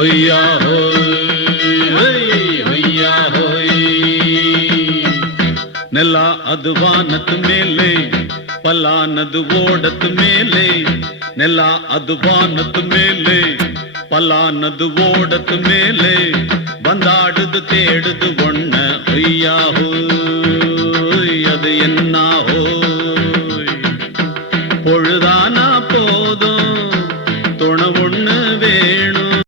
ಹೊಯ್ಯಾ ಹೋಯ್ ಹೊಯ್ಯಾ ಹೋಯ್ ನೆಲ ಅದು ವಾನದ ಮೇಲೆ ಪಲಾನದು ಓಡದ ಮೇಲೆ ನೆಲ ಅದು ವಾನದ ಮೇಲೆ பலானது ஓடத்து மேலே வந்தாடுது தேடுது ஒண்ண ஐயா ஹோய் அது என்ன